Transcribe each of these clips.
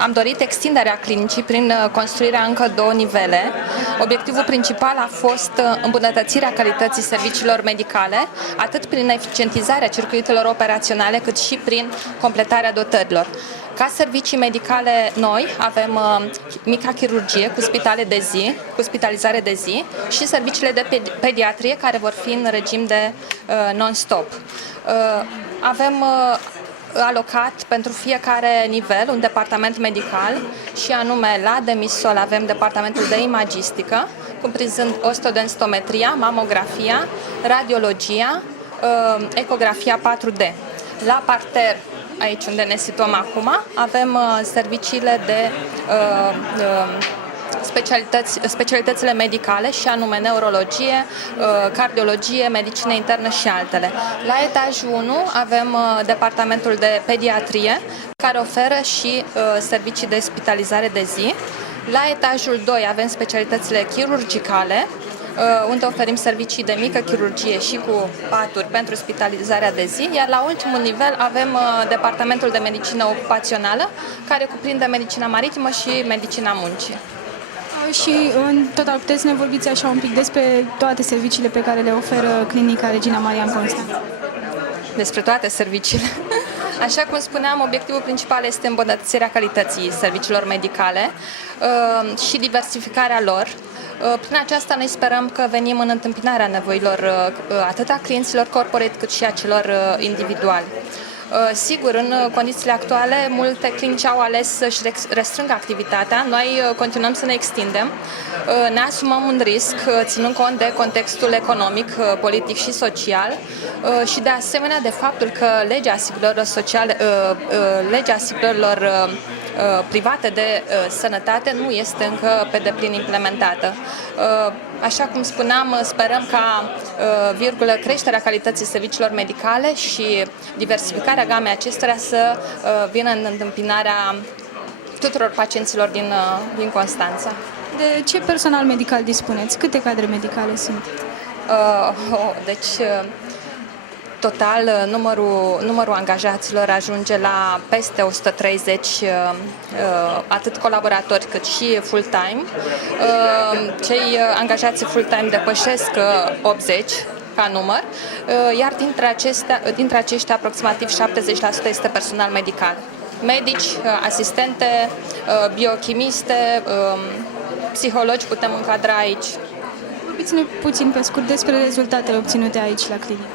Am dorit extinderea clinicii prin construirea încă 2 nivele. Obiectivul principal a fost îmbunătățirea calității serviciilor medicale, atât prin eficientizarea circuitelor operaționale, cât și prin completarea dotărilor. Ca servicii medicale noi avem mica chirurgie cu spitale de zi, cu spitalizare de zi și serviciile de pediatrie care vor fi în regim de non-stop. Avem alocat pentru fiecare nivel un departament medical și anume la demisol avem departamentul de imagistică, cuprinzând ostodensitometria, mamografia, radiologia, ecografia 4D. La parter, aici unde ne situăm acum, avem serviciile de specialitățile medicale și anume neurologie, cardiologie, medicină internă și altele. La etajul 1 avem departamentul de pediatrie care oferă și servicii de spitalizare de zi. La etajul 2 avem specialitățile chirurgicale, unde oferim servicii de mică chirurgie și cu paturi pentru spitalizarea de zi, iar la ultimul nivel avem departamentul de medicină ocupațională, care cuprinde medicina maritimă și medicina muncii. Și în total puteți să ne vorbiți așa un pic despre toate serviciile pe care le oferă Clinica Regina Maria în Constanța? Despre toate serviciile. Așa cum spuneam, obiectivul principal este îmbunătățirea calității serviciilor medicale și diversificarea lor. Prin aceasta noi sperăm că venim în întâmpinarea nevoilor atât a clienților corporate cât și a celor individuali. Sigur, în condițiile actuale, multe clinici au ales să-și restrângă activitatea. Noi continuăm să ne extindem, ne asumăm un risc, ținând cont de contextul economic, politic și social și de asemenea de faptul că legea asigurărilor sociale, legea asigurărilor private de sănătate nu este încă pe deplin implementată. Așa cum spuneam, sperăm ca creșterea calității serviciilor medicale și diversificarea gamei acestora să vină în întâmpinarea tuturor pacienților din Constanța. De ce personal medical dispuneți? Câte cadre medicale sunt? Total, numărul angajaților ajunge la peste 130, atât colaboratori cât și full-time. Cei angajați full-time depășesc 80 ca număr, iar dintre aceștia aproximativ 70% este personal medical. Medici, asistente, biochimiste, psihologi putem încadra aici. Vorbiți-ne puțin pe scurt despre rezultatele obținute aici la clinică.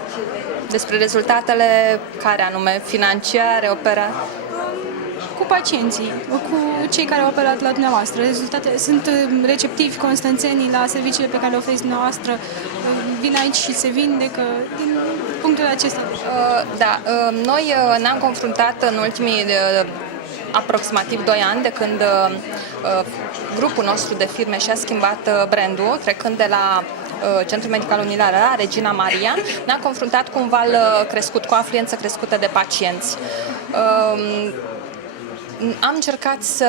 Despre rezultatele care anume financiare, cu pacienții, cu cei care au operat la dumneavoastră. Rezultate sunt receptivi constanțenii la serviciile pe care le oferiți dumneavoastră, vin aici și se vindecă din punctul acesta. Noi ne-am confruntat în ultimii aproximativ 2 ani de când grupul nostru de firme și-a schimbat brandul, trecând de la Centrul Medical Unilar la Regina Maria, ne-a confruntat cu un val crescut, cu o afluență crescută de pacienți. Am încercat să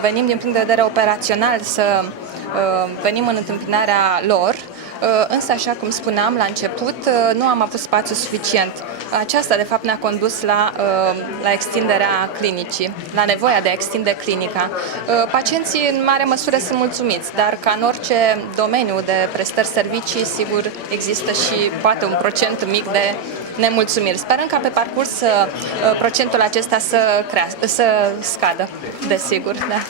venim din punct de vedere operațional, să venim în întâmpinarea lor, însă, așa cum spuneam la început, nu am avut spațiu suficient. Aceasta, de fapt, ne-a condus la extinderea clinicii, la nevoia de a extinde clinica. Pacienții, în mare măsură, sunt mulțumiți, dar ca în orice domeniu de prestări servicii, sigur, există și poate un procent mic de nemulțumiri. Sperăm ca pe parcurs procentul acesta să scadă, desigur. Da.